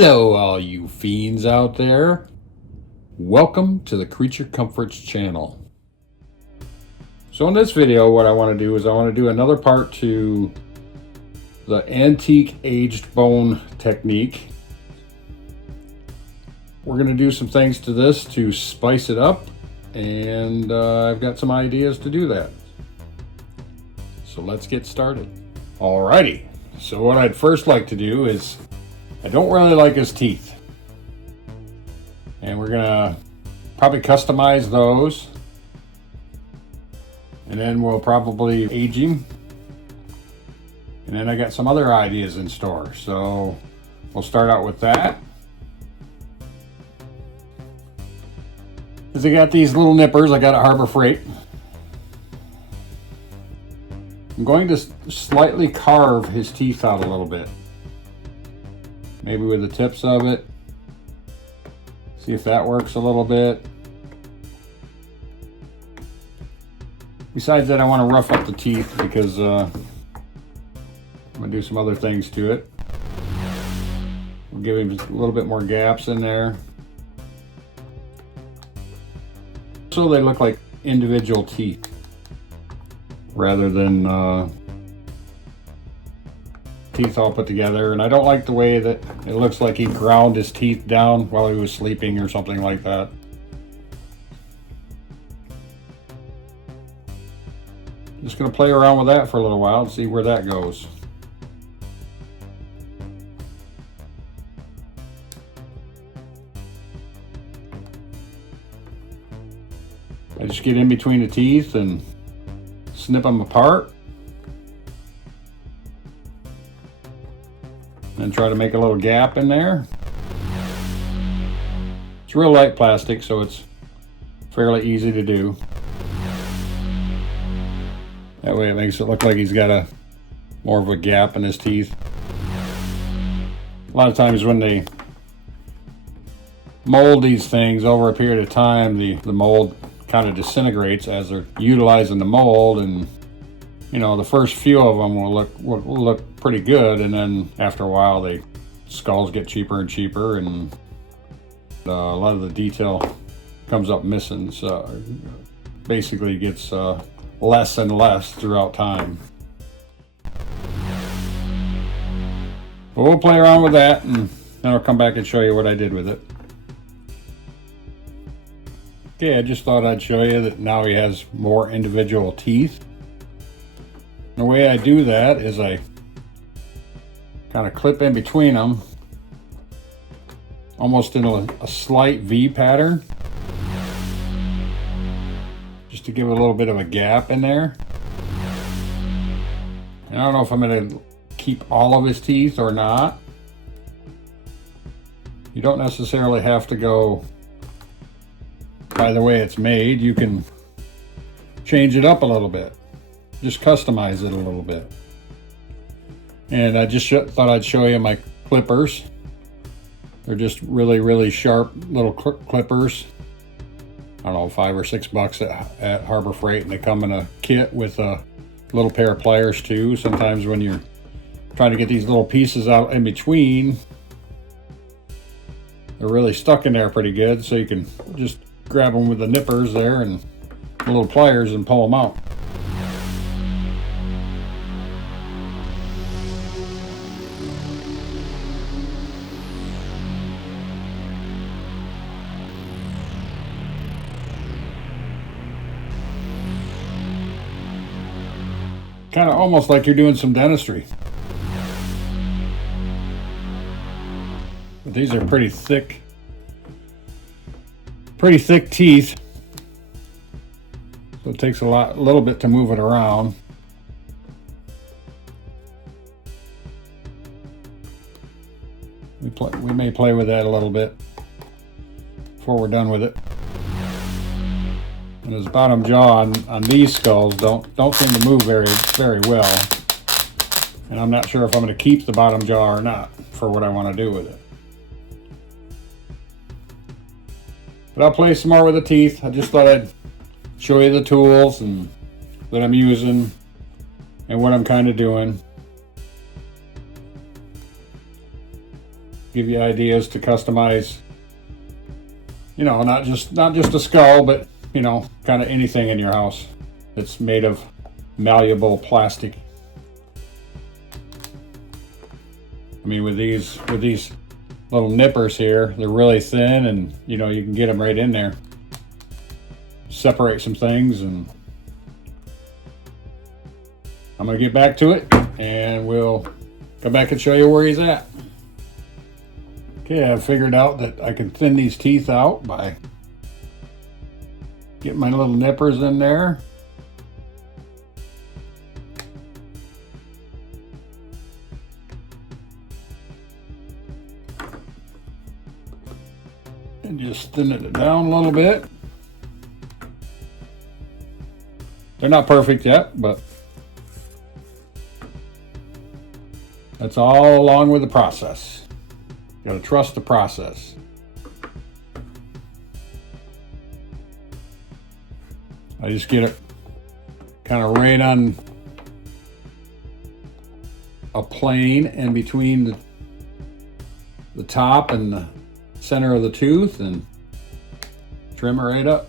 Hello, all you fiends out there. Welcome to the Creature Comforts channel. So in this video, what I want to do is I want to do another part to the antique aged bone technique. We're going to do some things to this to spice it up, and I've got some ideas to do that. So let's get started. Alrighty, so what I'd first like to do is, I don't really like his teeth, and we're gonna probably customize those, and then we'll probably age him, and then I got some other ideas in store, so we'll start out with that. Because I got these little nippers I got at Harbor Freight. I'm going to slightly carve his teeth out a little bit. Maybe with the tips of it. See if that works a little bit. Besides that, I want to rough up the teeth because I'm going to do some other things to it. We'll give him a little bit more gaps in there, so they look like individual teeth rather than teeth all put together. And I don't like the way that it looks like he ground his teeth down while he was sleeping or something like that. Just gonna play around with that for a little while and see where that goes. I just get in between the teeth and snip them apart. And try to make a little gap in there. It's real light plastic, so it's fairly easy to do. That way it makes it look like he's got more of a gap in his teeth. A lot of times when they mold these things over a period of time, the mold kind of disintegrates as they're utilizing the mold, and you know, the first few of them will look pretty good, and then after a while, the skulls get cheaper and cheaper, and a lot of the detail comes up missing. So basically, it gets less and less throughout time. But we'll play around with that, and then I'll come back and show you what I did with it. Okay, I just thought I'd show you that now he has more individual teeth. The way I do that is I kind of clip in between them, almost in a slight V pattern, just to give it a little bit of a gap in there. And I don't know if I'm going to keep all of his teeth or not. You don't necessarily have to go by the way it's made. You can change it up a little bit. Just customize it a little bit. And I just thought I'd show you my clippers. They're just really sharp little clippers. I don't know, $5 or $6 at Harbor Freight, and they come in a kit with a little pair of pliers too. Sometimes when you're trying to get these little pieces out in between, they're really stuck in there pretty good, so you can just grab them with the nippers there and the little pliers and pull them out. Kind of almost like you're doing some dentistry. But these are pretty thick teeth. So it takes a little bit to move it around. We may play with that a little bit before we're done with it. And his bottom jaw on these skulls don't seem to move very well. And I'm not sure if I'm going to keep the bottom jaw or not for what I want to do with it. But I'll play some more with the teeth. I just thought I'd show you the tools and that I'm using and what I'm kind of doing. give you ideas to customize, you know, not just a skull, but, you know, kind of anything in your house that's made of malleable plastic. I mean, with these little nippers here, they're really thin, and you know, you can get them right in there. Separate some things, and I'm gonna get back to it, and we'll come back and show you where he's at. Okay, I've figured out that I can thin these teeth out by getting my little nippers in there. And just thinning it down a little bit. They're not perfect yet, but that's all along with the process. You gotta trust the process. I just get it kind of right on a plane in between the top and the center of the tooth, and trim it right up.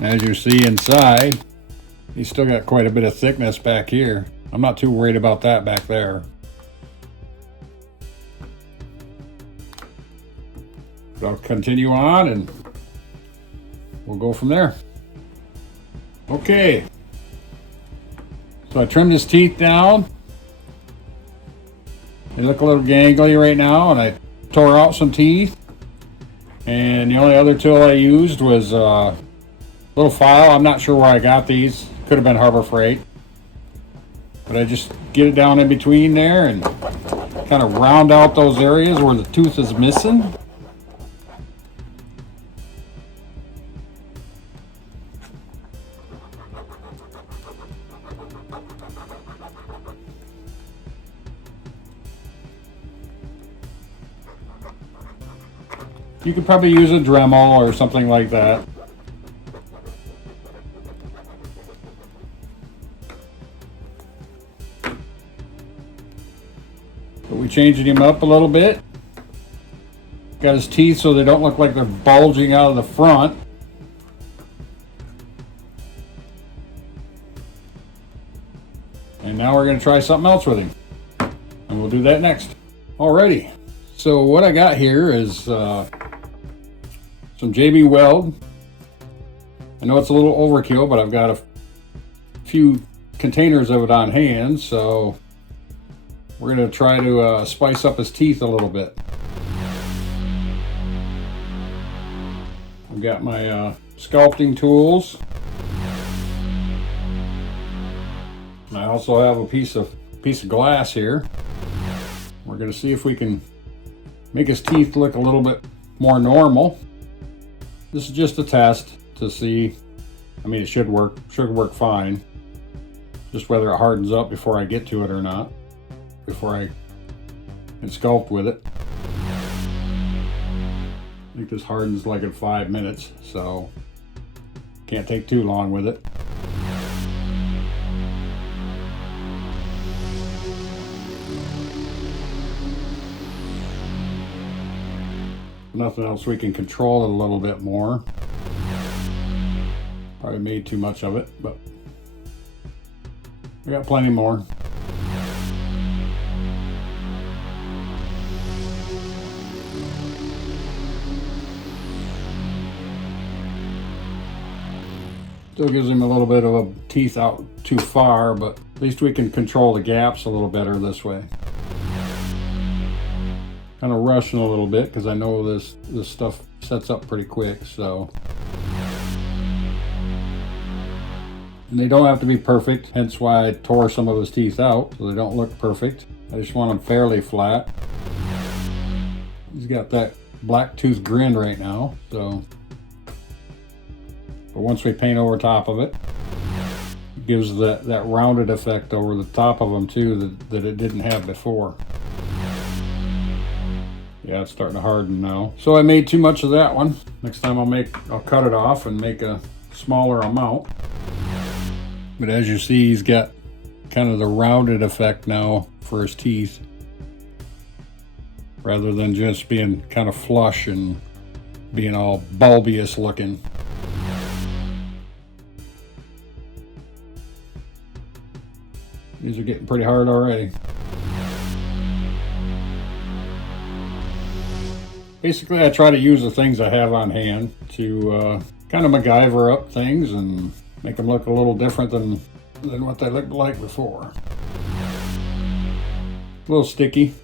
As you see inside, he's still got quite a bit of thickness back here. I'm not too worried about that back there. So I'll continue on and we'll go from there. Okay. So I trimmed his teeth down. They look a little gangly right now, and I tore out some teeth. And the only other tool I used was a little file. I'm not sure where I got these. Could have been Harbor Freight. But I just get it down in between there and kind of round out those areas where the tooth is missing. You could probably use a Dremel or something like that. But we changed him up a little bit. Got his teeth so they don't look like they're bulging out of the front. And now we're going to try something else with him. And we'll do that next. Alrighty. So what I got here is some JB Weld. I know it's a little overkill, but I've got a few containers of it on hand, so we're going to try to spice up his teeth a little bit. I've got my sculpting tools. I also have a piece of glass here. We're going to see if we can make his teeth look a little bit more normal. This is just a test to see. I mean, it should work fine. Just whether it hardens up before I get to it or not, before I can sculpt with it. I think this hardens like in 5 minutes, so can't take too long with it. Nothing else, we can control it a little bit more. Probably made too much of it, but we got plenty more. Still gives him a little bit of a teeth out too far, but at least we can control the gaps a little better this way. Kind of rushing a little bit because I know this stuff sets up pretty quick, so. And they don't have to be perfect, hence why I tore some of his teeth out, so they don't look perfect. I just want them fairly flat. He's got that black tooth grin right now, so. But once we paint over top of it, it gives that rounded effect over the top of them too that it didn't have before. Yeah, it's starting to harden now. So I made too much of that one. Next time I'll cut it off and make a smaller amount. But as you see, he's got kind of the rounded effect now for his teeth, rather than just being kind of flush and being all bulbous looking. These are getting pretty hard already. Basically, I try to use the things I have on hand to kind of MacGyver up things and make them look a little different than what they looked like before. A little sticky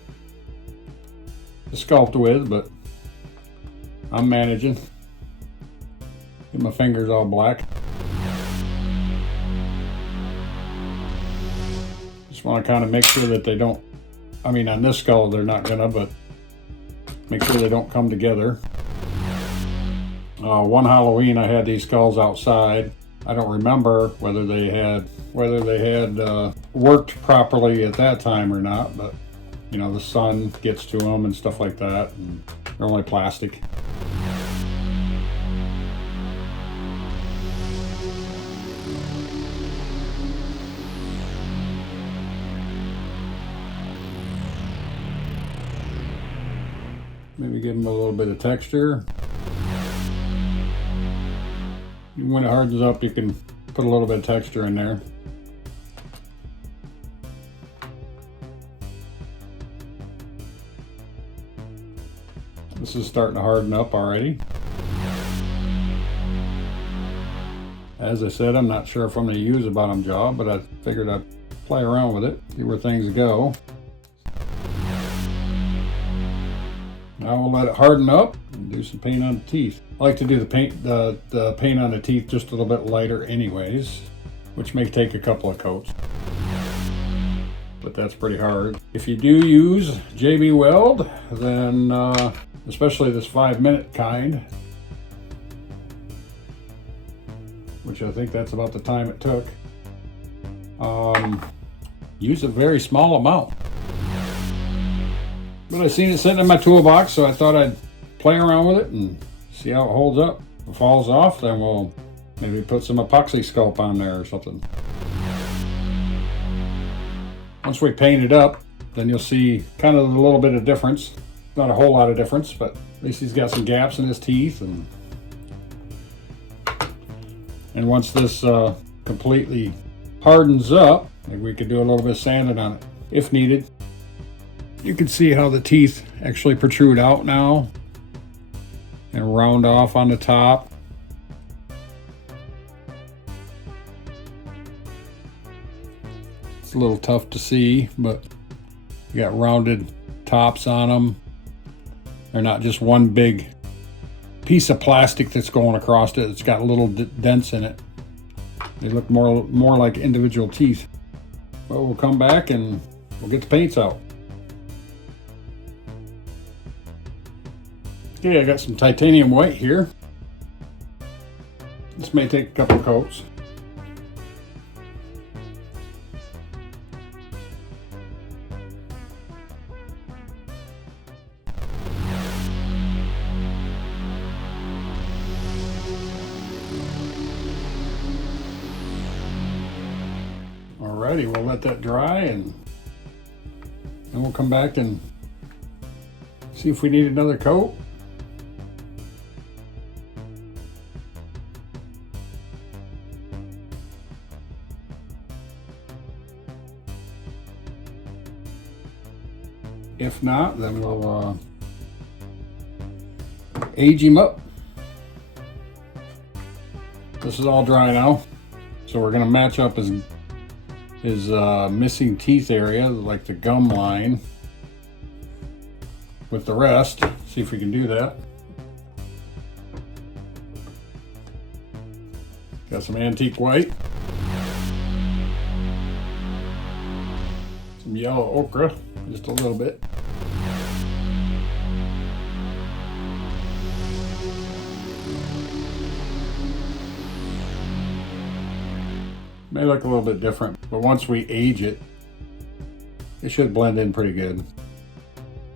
to sculpt with, but I'm managing. Get my fingers all black. Just want to kind of make sure that they don't, I mean, on this skull they're not gonna, but make sure they don't come together. One Halloween I had these skulls outside. I don't remember whether they had worked properly at that time or not, but you know, the sun gets to them and stuff like that, and they're only plastic. Maybe give them a little bit of texture. When it hardens up, you can put a little bit of texture in there. This is starting to harden up already. As I said, I'm not sure if I'm going to use a bottom jaw, but I figured I'd play around with it, see where things go. Now we'll let it harden up and do some paint on the teeth. I like to do the paint on the teeth just a little bit lighter anyways, which may take a couple of coats. But that's pretty hard. If you do use JB Weld, then especially this 5-minute kind, which I think that's about the time it took, use a very small amount. But I seen it sitting in my toolbox, so I thought I'd play around with it and see how it holds up. If it falls off, then we'll maybe put some epoxy sculpt on there or something. Once we paint it up, then you'll see kind of a little bit of difference. Not a whole lot of difference, but at least he's got some gaps in his teeth. And once this completely hardens up, maybe we could do a little bit of sanding on it if needed. You can see how the teeth actually protrude out now and round off on the top. It's a little tough to see, but you got rounded tops on them. They're not just one big piece of plastic that's going across it. It's got little dents in it. They look more like individual teeth. But we'll come back and we'll get the paints out. Okay, I got some titanium white here. This may take a couple of coats. Alrighty, we'll let that dry and then we'll come back and see if we need another coat. If not, then we'll age him up. This is all dry now, so we're going to match up his missing teeth area, like the gum line, with the rest. See if we can do that. Got some antique white, some yellow ochre, just a little bit. May look a little bit different, but once we age it, it should blend in pretty good.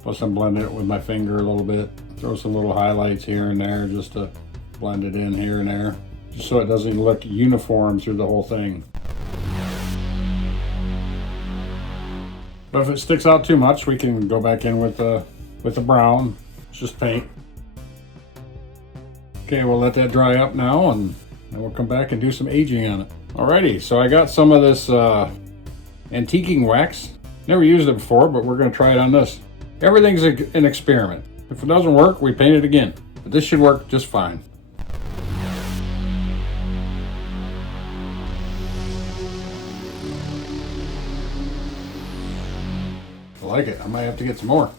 Plus I'm blending it with my finger a little bit. Throw some little highlights here and there just to blend it in here and there, just so it doesn't look uniform through the whole thing. But if it sticks out too much, we can go back in with the brown. It's just paint. Okay, we'll let that dry up now, and then we'll come back and do some aging on it. Alrighty, so I got some of this antiquing wax. Never used it before, but we're going to try it on this. Everything's an experiment. If it doesn't work, we paint it again. But this should work just fine. I like it. I might have to get some more.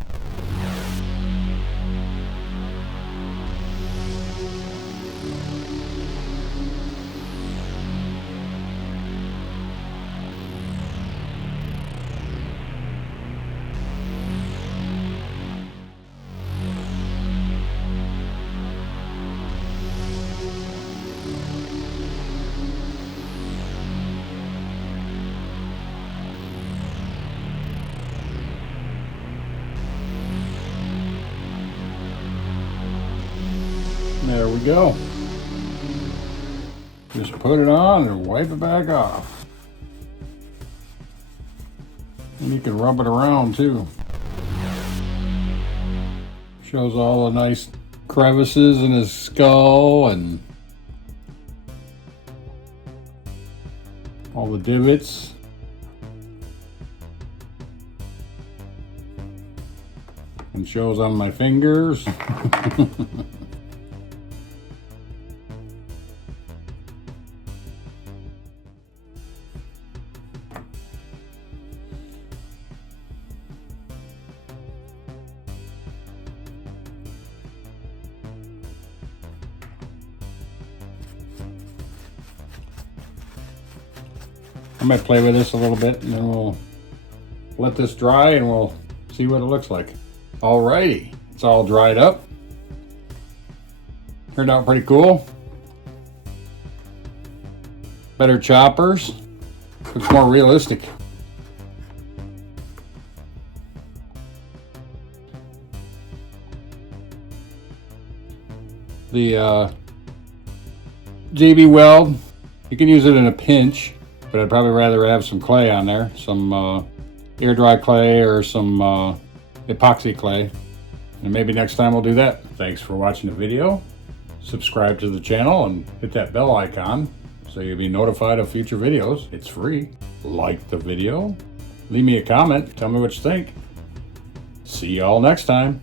There we go. Just put it on and wipe it back off. And you can rub it around too. Shows all the nice crevices in his skull and all the divots. And shows on my fingers. I might play with this a little bit and then we'll let this dry and we'll see what it looks like. Alrighty, it's all dried up. Turned out pretty cool. Better choppers. Looks more realistic. The JB Weld, you can use it in a pinch, but I'd probably rather have some clay on there, some air dry clay or some epoxy clay, and maybe next time we'll do that. Thanks for watching the video. Subscribe to the channel and hit that bell icon so you'll be notified of future videos. It's free. Like the video, leave me a comment, tell me what you think. See y'all next time.